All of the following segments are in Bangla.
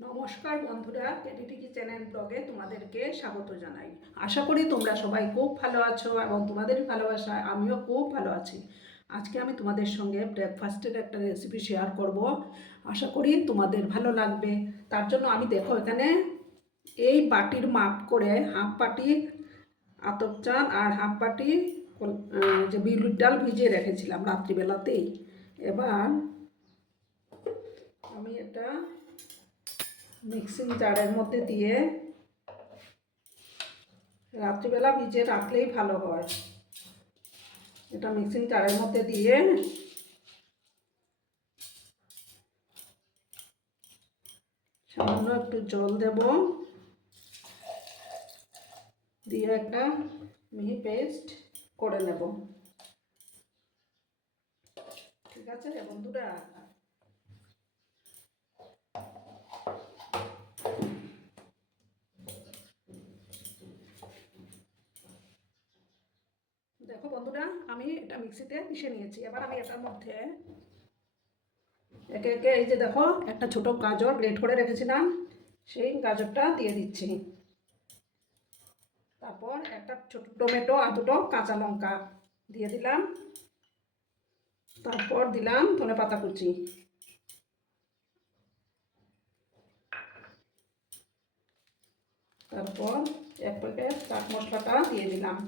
নমস্কার বন্ধুরা কেডিটি চ্যানেল ব্লগে তোমাদেরকে স্বাগত জানাই। আশা করি তোমরা সবাই খুব ভালো আছো এবং তোমাদের ভালোবাসায় আমিও খুব ভালো আছি। আজকে আমি তোমাদের সঙ্গে ব্রেকফাস্টের একটা রেসিপি শেয়ার করব। আশা করি তোমাদের ভালো লাগবে। তার জন্য আমি দেখো এখানে এই বাটির মাপ করে হাফ বাটি আতপ চাল আর হাফ কল- যে বিউলির ডাল ভিজিয়ে রেখেছিলাম রাত্রিবেলাতেই। এবার আমি এটা মিক্সিং জারের মধ্যে দিয়ে রাত্রিবেলা ভিজে রাখলেই ভালো হয়। এটা মিক্সিং জারের মধ্যে দিয়ে সামান্য একটু জল দেব। দিয়ে একটা মিহি পেস্ট করে নেব। ঠিক আছে, বন্ধুরা? দেখো বন্ধুরা, আমি এটা মিক্সিতে পিষে নিয়েছি। এবার আমি এটার মধ্যে একে একে এই যে দেখো, একটা ছোট গাজর গ্রেট করে রেখেছিলাম, সেই গাজরটা দিয়ে দিচ্ছি। তারপর একটা ছোট টমেটো আর দুটো কাঁচা লঙ্কা দিয়ে দিলাম। তারপর দিলাম ধনে পাতা কুচি। তারপর এক প্যাকেট চাট মশলাটা দিয়ে দিলাম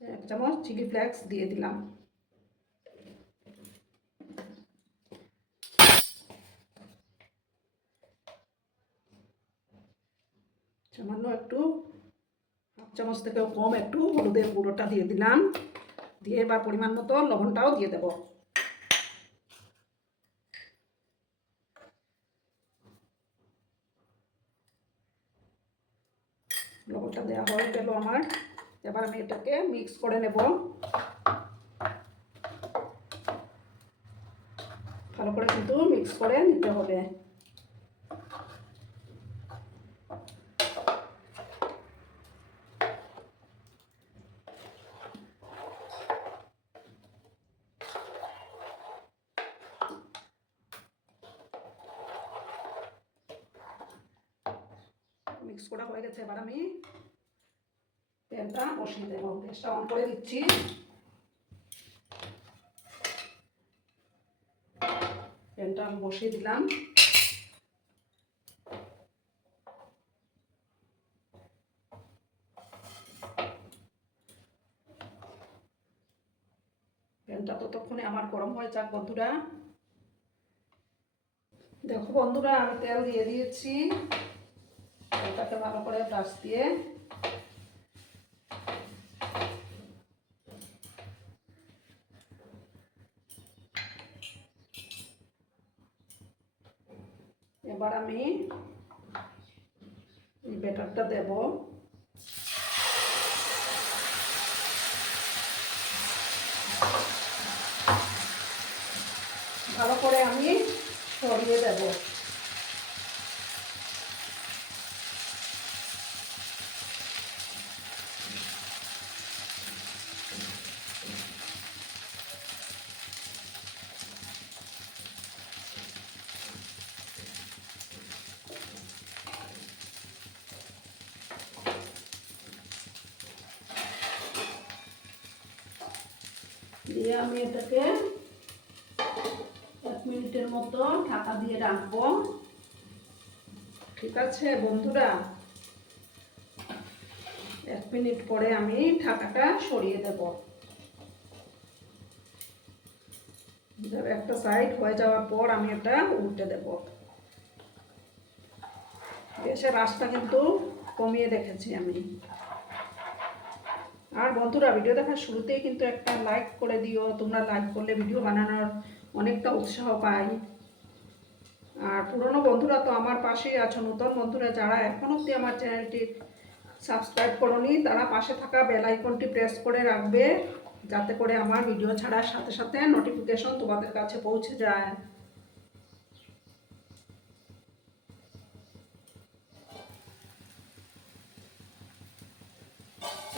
এক চামচ চিলি ফ্লেক্স দিয়ে দিলাম। সামান্য একটু, হাফ চামচ থেকেও কম একটু হলুদের গুঁড়োটা দিয়ে দিলাম। দিয়ে এবার পরিমাণ মতো লবণটাও দিয়ে দেবো। লবণটা দেওয়া হয়ে গেল আমার। এবার আমি এটাকে মিক্স করে নেব। ভালো করে কিন্তু মিক্স করে নিতে হবে। মিক্স করা হয়ে গেছে। এবার আমি তেলটা বসিয়ে দেবো গ্যাসটা অন করে দিচ্ছি আমি বসিয়ে দিলাম তেলটা ততক্ষণে আমার গরম হয়ে যাক বন্ধুরা দেখো বন্ধুরা আমি তেল দিয়ে দিয়েছি তেলটাকে ভালো করে ব্রাশ দিয়ে এবার আমি ব্যাটারটা দেব। ভালো করে আমি সরিয়ে দেব। আমি এটাকে এক মিনিটের মতো ঢাকা দিয়ে রাখব। ঠিক আছে, বন্ধুরা। এক মিনিট পরে আমি ঢাকাটা সরিয়ে দেব। একটা সাইড হয়ে যাওয়ার পর আমি এটা উল্টে দেব। গ্যাসের আঁচটা কিন্তু কমিয়ে রেখেছি আমি। আর বন্ধুরা ভিডিও দেখার শুরুতেই কিন্তু একটা লাইক করে দিও। তোমরা লাইক করলে ভিডিও বানানোর অনেকটা উৎসাহ পাই। আর পুরনো বন্ধুরা তো আমার পাশেই আছো, নতুন বন্ধুরা যারা এখন অবধি আমার চ্যানেলটি সাবস্ক্রাইব করনি, তারা পাশে থাকা বেল আইকনটি প্রেস করে রাখবে, যাতে করে আমার ভিডিও ছাড়ার সাথে সাথে নোটিফিকেশন তোমাদের কাছে পৌঁছে যায়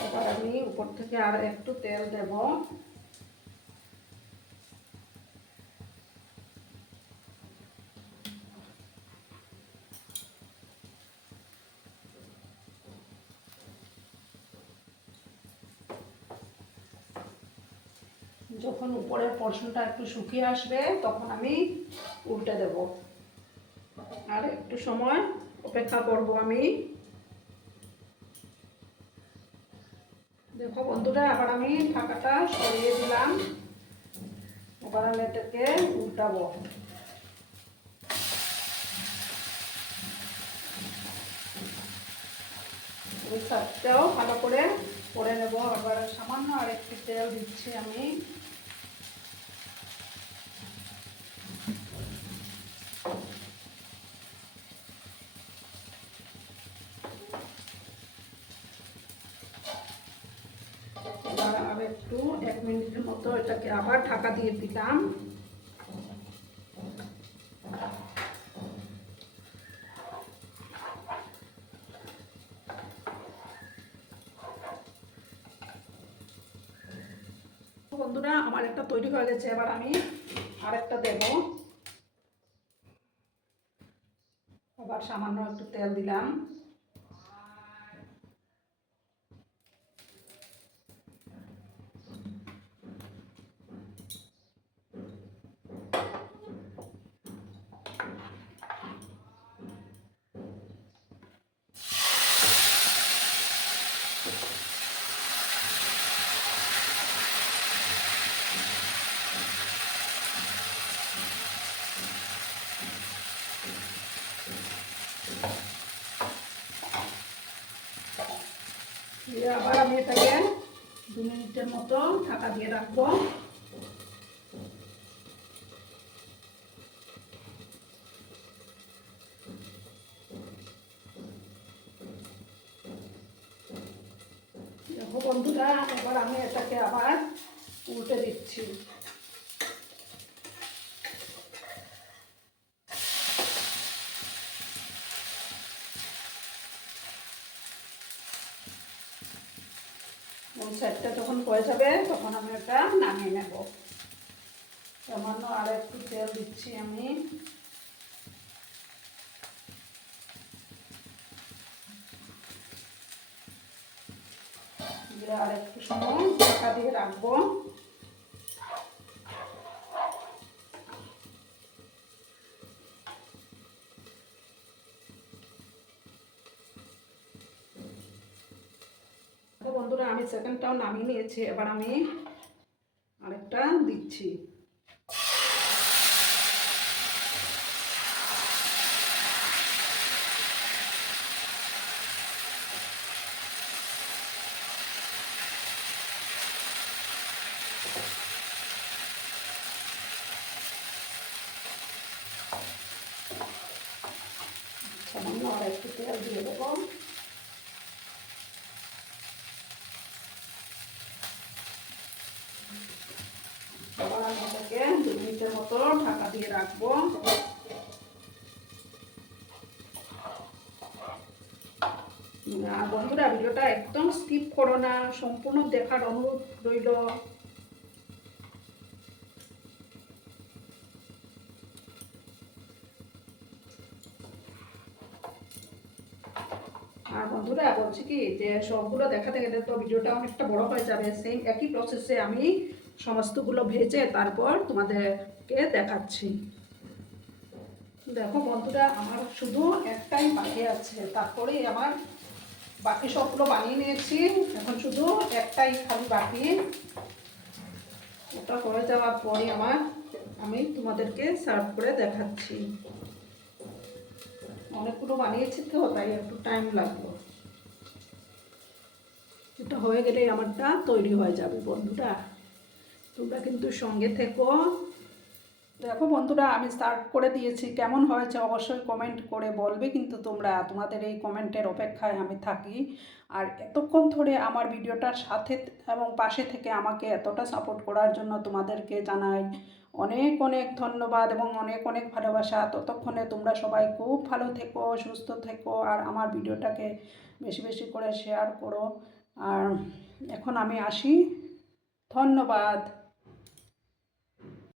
এবার আমি উপর থেকে আর একটু তেল দেব। যখন উপরের পোর্শনটা একটু শুকিয়ে আসবে, তখন আমি উল্টে দেব। আর একটু সময় অপেক্ষা করব আমি। দেখো বন্ধুরা আবার আমি ঢাকাটা সরিয়ে দিলাম। এবার আমি এটাকে উল্টাবো। সাইডটাও ভালো করে করে নেব। আবার সামান্য আর একটু তেল দিচ্ছি আমি। আর একটু, এক মিনিটের মতো এটাকে আবার ঢাকা দিয়ে দিলাম। বন্ধুরা, আমার একটা তৈরি হয়ে গেছে, এবার আমি আরেকটা দেব। আবার সামান্য একটু তেল দিলাম। দিয়ে আবার আমি এটাকে দু মিনিটের মতো ঢাকা দিয়ে রাখব। বন্ধুরা, এবার আমি এটাকে আবার উল্টে দিচ্ছি। হয়ে যাবে, তখন আমি ওটা নামিয়ে নেব। সামান্য আর একটু তেল দিচ্ছি আমি। আর একটু সময় ঢাকা দিয়ে রাখব। বন্ধুরা, আমি সেকেন্ডটাও নামিয়ে নিয়েছি। এবার আমি আরেকটা দিচ্ছি। সামান্য আর একটু তেল দিয়ে দেবো আবার এটাকে মিনিটের মতো ঢাকা দিয়ে রাখব। বন্ধুরা, ভিডিওটা একদম স্কিপ করো না, সম্পূর্ণ দেখার অনুরোধ রইল। আর বন্ধুরা, বলছি কি, যে সবগুলো দেখাতে গেলে তো ভিডিওটা অনেকটা বড় হয়ে যাবে। সেই একই প্রসেসে আমি সমস্তগুলো ভেজে তারপর তোমাদেরকে দেখাচ্ছি। দেখো বন্ধুরা, আমার শুধু একটাই বাকি আছে। তারপরেই আমার বাকি সবগুলো বানিয়ে নিয়েছি। এখন শুধু একটাই খালি বাকি। ওটা হয়ে যাওয়ার পরই আমার, আমি তোমাদেরকে সার্ভ করে দেখাচ্ছি। অনেকগুলো বানিয়েছি তো, তাই একটু টাইম লাগল। এটা হয়ে গেলেই আমারটা তৈরি হয়ে যাবে বন্ধুরা। তোমরা কিন্তু সঙ্গে থেকো। দেখো বন্ধুরা, আমি স্টার্ট করে দিয়েছি। কেমন হয়েছে অবশ্যই কমেন্ট করে বলবে কিন্তু তোমরা। তোমাদের এই কমেন্টের অপেক্ষায় আমি থাকি। আর এতক্ষণ ধরে আমার ভিডিওটার সাথে এবং পাশে থেকে আমাকে এতটা সাপোর্ট করার জন্য তোমাদেরকে জানাই অনেক অনেক ধন্যবাদ এবং অনেক অনেক ভালোবাসা। ততক্ষণে তোমরা সবাই খুব ভালো থেকো, সুস্থ থেকো আর আমার ভিডিওটাকে বেশি বেশি করে শেয়ার করো। আর এখন আমি আসি। ধন্যবাদ।